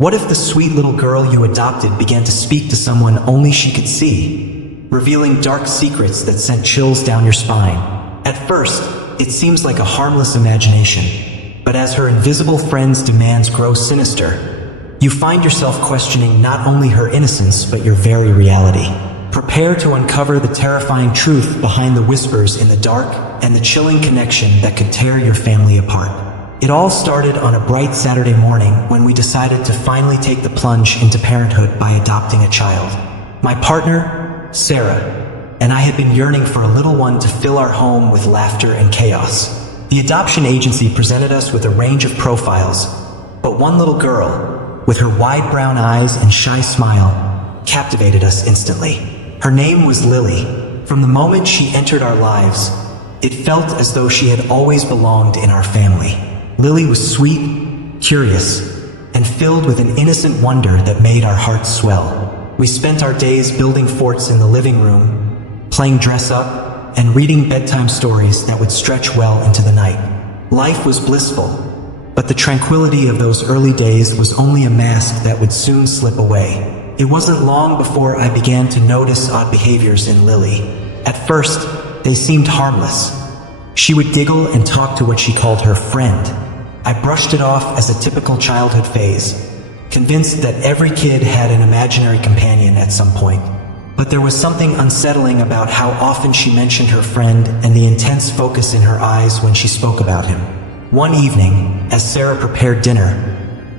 What if the sweet little girl you adopted began to speak to someone only she could see, revealing dark secrets that sent chills down your spine? At first, it seems like a harmless imagination, but as her invisible friend's demands grow sinister, you find yourself questioning not only her innocence but your very reality. Prepare to uncover the terrifying truth behind the whispers in the dark and the chilling connection that could tear your family apart. It all started on a bright Saturday morning when we decided to finally take the plunge into parenthood by adopting a child. My partner, Sarah, and I had been yearning for a little one to fill our home with laughter and chaos. The adoption agency presented us with a range of profiles, but one little girl, with her wide brown eyes and shy smile, captivated us instantly. Her name was Lily. From the moment she entered our lives, it felt as though she had always belonged in our family. Lily was sweet, curious, and filled with an innocent wonder that made our hearts swell. We spent our days building forts in the living room, playing dress-up, and reading bedtime stories that would stretch well into the night. Life was blissful, but the tranquility of those early days was only a mask that would soon slip away. It wasn't long before I began to notice odd behaviors in Lily. At first, they seemed harmless. She would giggle and talk to what she called her friend. I brushed it off as a typical childhood phase, convinced that every kid had an imaginary companion at some point. But there was something unsettling about how often she mentioned her friend and the intense focus in her eyes when she spoke about him. One evening, as Sarah prepared dinner,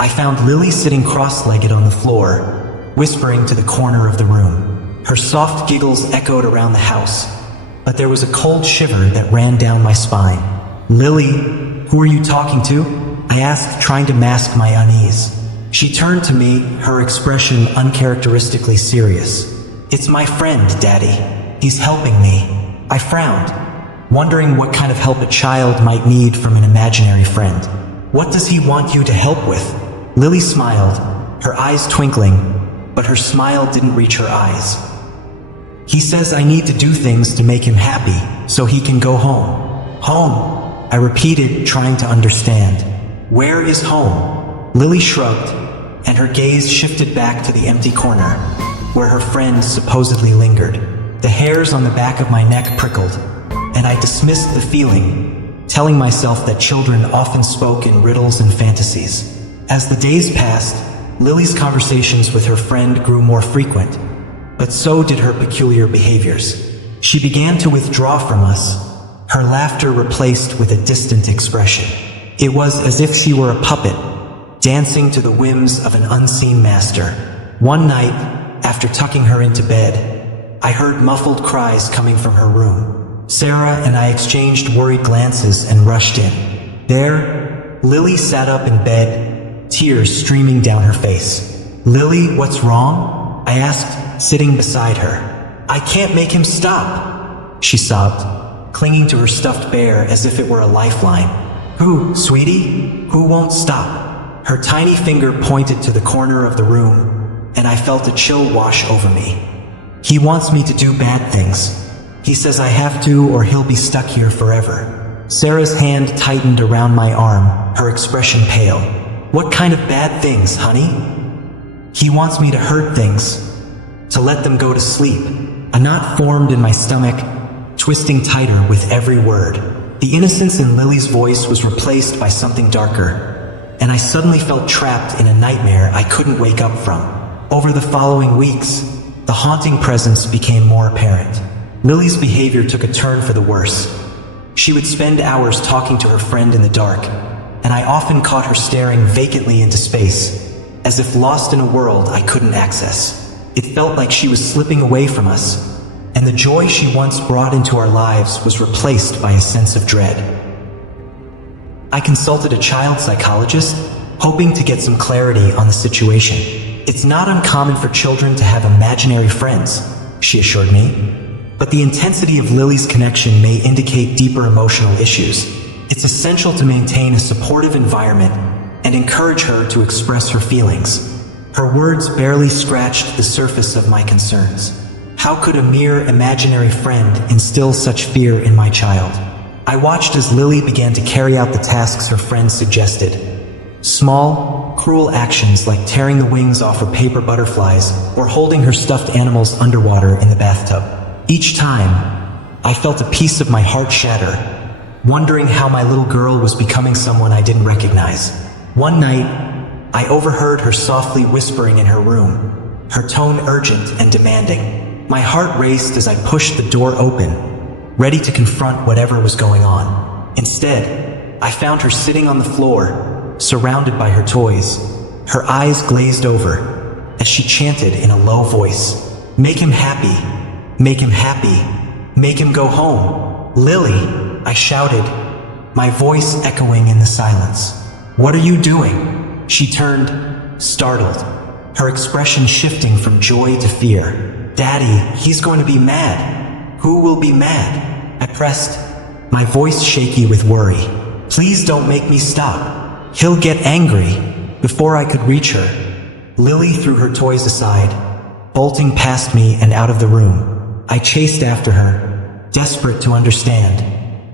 I found Lily sitting cross-legged on the floor, whispering to the corner of the room. Her soft giggles echoed around the house, but there was a cold shiver that ran down my spine. "Lily, who are you talking to?" I asked, trying to mask my unease. She turned to me, her expression uncharacteristically serious. "It's my friend, Daddy. He's helping me." I frowned, wondering what kind of help a child might need from an imaginary friend. "What does he want you to help with?" Lily smiled, her eyes twinkling, but her smile didn't reach her eyes. "He says I need to do things to make him happy, so he can go home." "Home?" I repeated, trying to understand. "Where is home?" Lily shrugged, and her gaze shifted back to the empty corner, where her friend supposedly lingered. The hairs on the back of my neck prickled, and I dismissed the feeling, telling myself that children often spoke in riddles and fantasies. As the days passed, Lily's conversations with her friend grew more frequent, but so did her peculiar behaviors. She began to withdraw from us, her laughter replaced with a distant expression. It was as if she were a puppet, dancing to the whims of an unseen master. One night, after tucking her into bed, I heard muffled cries coming from her room. Sarah and I exchanged worried glances and rushed in. There, Lily sat up in bed, tears streaming down her face. "Lily, what's wrong?" I asked, sitting beside her. "I can't make him stop," she sobbed, clinging to her stuffed bear as if it were a lifeline. "Who, sweetie? Who won't stop?" Her tiny finger pointed to the corner of the room, and I felt a chill wash over me. "He wants me to do bad things. He says I have to or he'll be stuck here forever." Sarah's hand tightened around my arm, her expression pale. "What kind of bad things, honey?" "He wants me to hurt things, to let them go to sleep." A knot formed in my stomach, twisting tighter with every word. The innocence in Lily's voice was replaced by something darker, and I suddenly felt trapped in a nightmare I couldn't wake up from. Over the following weeks, the haunting presence became more apparent. Lily's behavior took a turn for the worse. She would spend hours talking to her friend in the dark, and I often caught her staring vacantly into space, as if lost in a world I couldn't access. It felt like she was slipping away from us, and the joy she once brought into our lives was replaced by a sense of dread. I consulted a child psychologist, hoping to get some clarity on the situation. "It's not uncommon for children to have imaginary friends," she assured me, "but the intensity of Lily's connection may indicate deeper emotional issues. It's essential to maintain a supportive environment and encourage her to express her feelings." Her words barely scratched the surface of my concerns. How could a mere imaginary friend instill such fear in my child? I watched as Lily began to carry out the tasks her friend suggested, Small, cruel actions like tearing the wings off her paper butterflies or holding her stuffed animals underwater in the bathtub. Each time, I felt a piece of my heart shatter, wondering how my little girl was becoming someone I didn't recognize. One night, I overheard her softly whispering in her room, her tone urgent and demanding. My heart raced as I pushed the door open, ready to confront whatever was going on. Instead, I found her sitting on the floor, surrounded by her toys, her eyes glazed over, as she chanted in a low voice, "Make him happy, make him happy, make him go home." "Lily," I shouted, my voice echoing in the silence. "What are you doing?" She turned, startled, her expression shifting from joy to fear. "Daddy, he's going to be mad." "Who will be mad?" I pressed, my voice shaky with worry. "Please don't make me stop. He'll get angry." Before I could reach her, Lily threw her toys aside, bolting past me and out of the room. I chased after her, desperate to understand,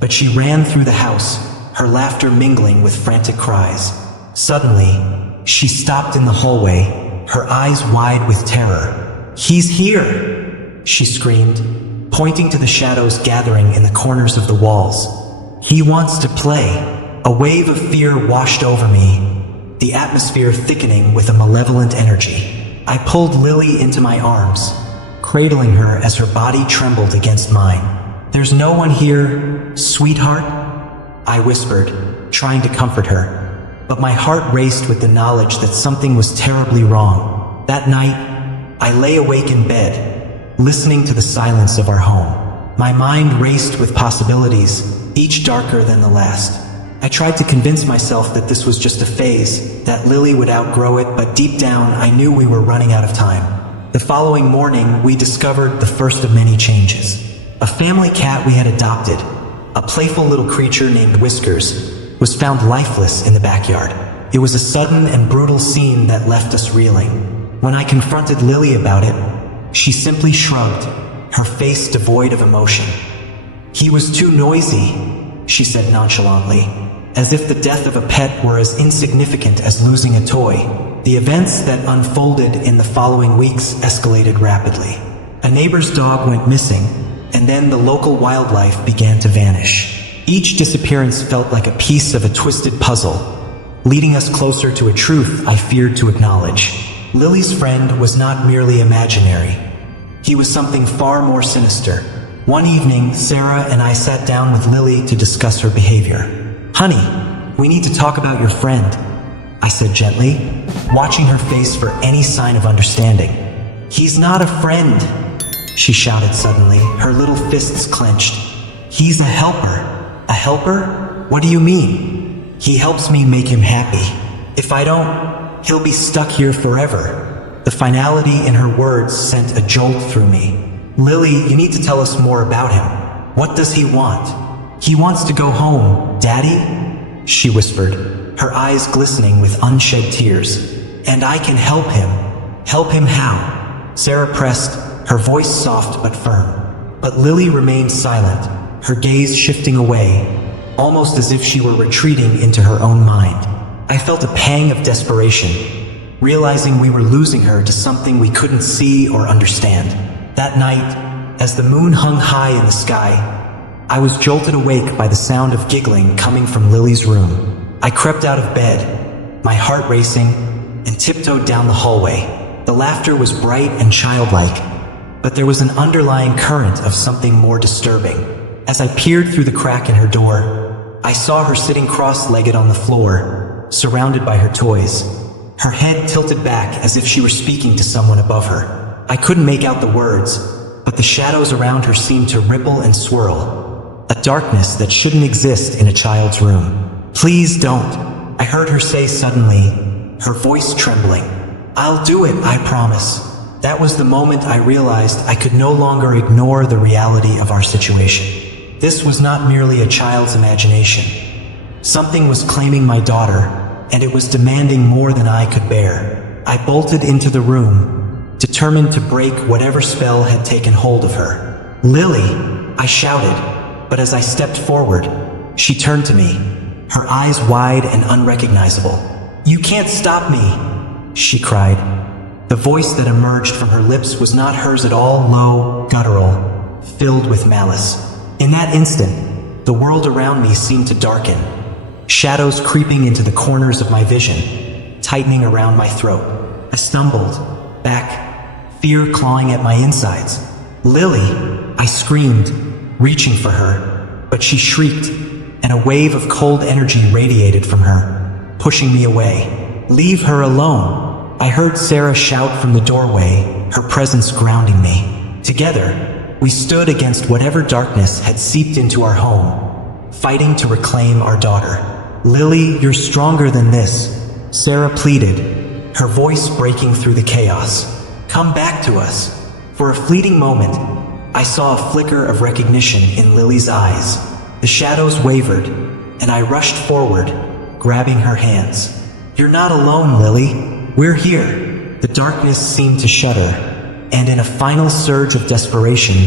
but she ran through the house, her laughter mingling with frantic cries. Suddenly, she stopped in the hallway, her eyes wide with terror. "He's here!" she screamed, pointing to the shadows gathering in the corners of the walls. "He wants to play." A wave of fear washed over me, the atmosphere thickening with a malevolent energy. I pulled Lily into my arms, cradling her as her body trembled against mine. "There's no one here, sweetheart?" I whispered, trying to comfort her, but my heart raced with the knowledge that something was terribly wrong. That night, I lay awake in bed, listening to the silence of our home. My mind raced with possibilities, each darker than the last. I tried to convince myself that this was just a phase, that Lily would outgrow it, but deep down I knew we were running out of time. The following morning, we discovered the first of many changes. A family cat we had adopted, a playful little creature named Whiskers, was found lifeless in the backyard. It was a sudden and brutal scene that left us reeling. When I confronted Lily about it, she simply shrugged, her face devoid of emotion. "He was too noisy," she said nonchalantly, as if the death of a pet were as insignificant as losing a toy. The events that unfolded in the following weeks escalated rapidly. A neighbor's dog went missing, and then the local wildlife began to vanish. Each disappearance felt like a piece of a twisted puzzle, leading us closer to a truth I feared to acknowledge. Lily's friend was not merely imaginary. He was something far more sinister. One evening, Sarah and I sat down with Lily to discuss her behavior. "Honey, we need to talk about your friend," I said gently, watching her face for any sign of understanding. "He's not a friend," she shouted suddenly, her little fists clenched. "He's a helper." "A helper? What do you mean?" "He helps me make him happy. If I don't, he'll be stuck here forever." The finality in her words sent a jolt through me. "Lily, you need to tell us more about him. What does he want?" "He wants to go home, Daddy," she whispered, her eyes glistening with unshed tears. "And I can help him." "Help him how?" Sarah pressed, her voice soft but firm. But Lily remained silent, her gaze shifting away, almost as if she were retreating into her own mind. I felt a pang of desperation, realizing we were losing her to something we couldn't see or understand. That night, as the moon hung high in the sky, I was jolted awake by the sound of giggling coming from Lily's room. I crept out of bed, my heart racing, and tiptoed down the hallway. The laughter was bright and childlike, but there was an underlying current of something more disturbing. As I peered through the crack in her door, I saw her sitting cross-legged on the floor, surrounded by her toys. Her head tilted back as if she were speaking to someone above her. I couldn't make out the words, but the shadows around her seemed to ripple and swirl, a darkness that shouldn't exist in a child's room. "Please don't," I heard her say suddenly, her voice trembling. "I'll do it, I promise." That was the moment I realized I could no longer ignore the reality of our situation. This was not merely a child's imagination. Something was claiming my daughter, and it was demanding more than I could bear. I bolted into the room, determined to break whatever spell had taken hold of her. "Lily," I shouted, but as I stepped forward, she turned to me, her eyes wide and unrecognizable. "You can't stop me," she cried. The voice that emerged from her lips was not hers at all, low, guttural, filled with malice. In that instant, the world around me seemed to darken, shadows creeping into the corners of my vision, tightening around my throat. I stumbled back, fear clawing at my insides. "Lily!" I screamed, reaching for her, but she shrieked, and a wave of cold energy radiated from her, pushing me away. "Leave her alone!" I heard Sarah shout from the doorway, her presence grounding me. Together, we stood against whatever darkness had seeped into our home, fighting to reclaim our daughter. "Lily, you're stronger than this," Sarah pleaded, her voice breaking through the chaos. "Come back to us." For a fleeting moment, I saw a flicker of recognition in Lily's eyes. The shadows wavered, and I rushed forward, grabbing her hands. "You're not alone, Lily. We're here." The darkness seemed to shudder, and in a final surge of desperation,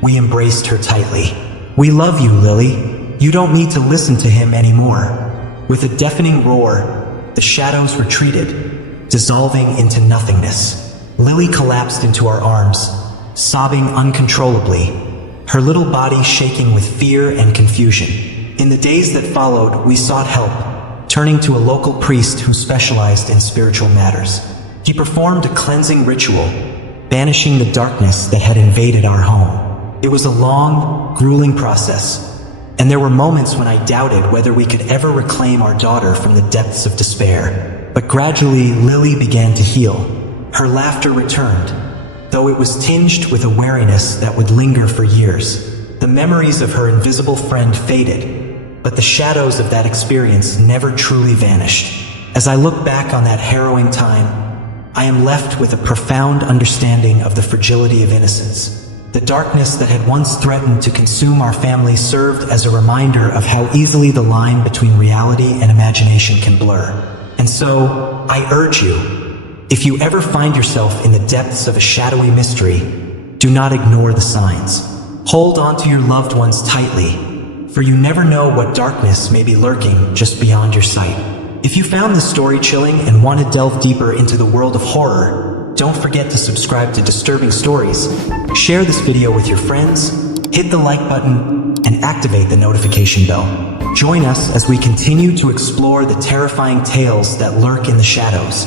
we embraced her tightly. "We love you, Lily. You don't need to listen to him anymore." With a deafening roar, the shadows retreated, dissolving into nothingness. Lily collapsed into our arms, sobbing uncontrollably, her little body shaking with fear and confusion. In the days that followed, we sought help, turning to a local priest who specialized in spiritual matters. He performed a cleansing ritual, banishing the darkness that had invaded our home. It was a long, grueling process, and there were moments when I doubted whether we could ever reclaim our daughter from the depths of despair. But gradually, Lily began to heal. Her laughter returned, though it was tinged with a wariness that would linger for years. The memories of her invisible friend faded, but the shadows of that experience never truly vanished. As I look back on that harrowing time, I am left with a profound understanding of the fragility of innocence. The darkness that had once threatened to consume our family served as a reminder of how easily the line between reality and imagination can blur. And so, I urge you, if you ever find yourself in the depths of a shadowy mystery, do not ignore the signs. Hold on to your loved ones tightly, for you never know what darkness may be lurking just beyond your sight. If you found this story chilling and want to delve deeper into the world of horror, don't forget to subscribe to Disturbing Stories, share this video with your friends, hit the like button, and activate the notification bell. Join us as we continue to explore the terrifying tales that lurk in the shadows.